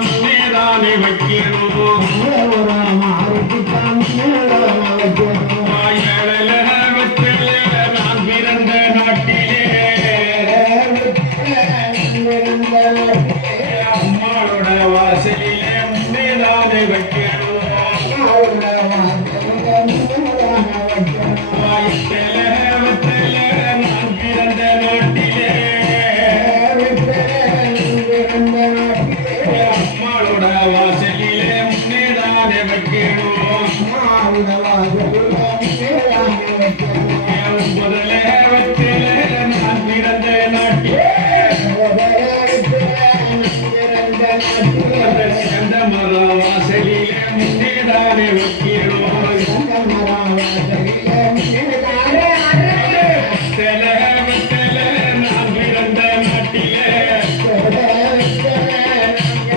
முன்னேதானே வைக்கணும் ஏழல வெற்றில நான் பிறந்த நாட்டிலே அம்மாளோட வாசலிலே முன்னேதானே வைக்கணும் வாசலிலே முன்னேதானே வைக்கணும் முதலே வற்றிலே நான் பிறந்த நாட்டிலே சேர்ந்த மரம்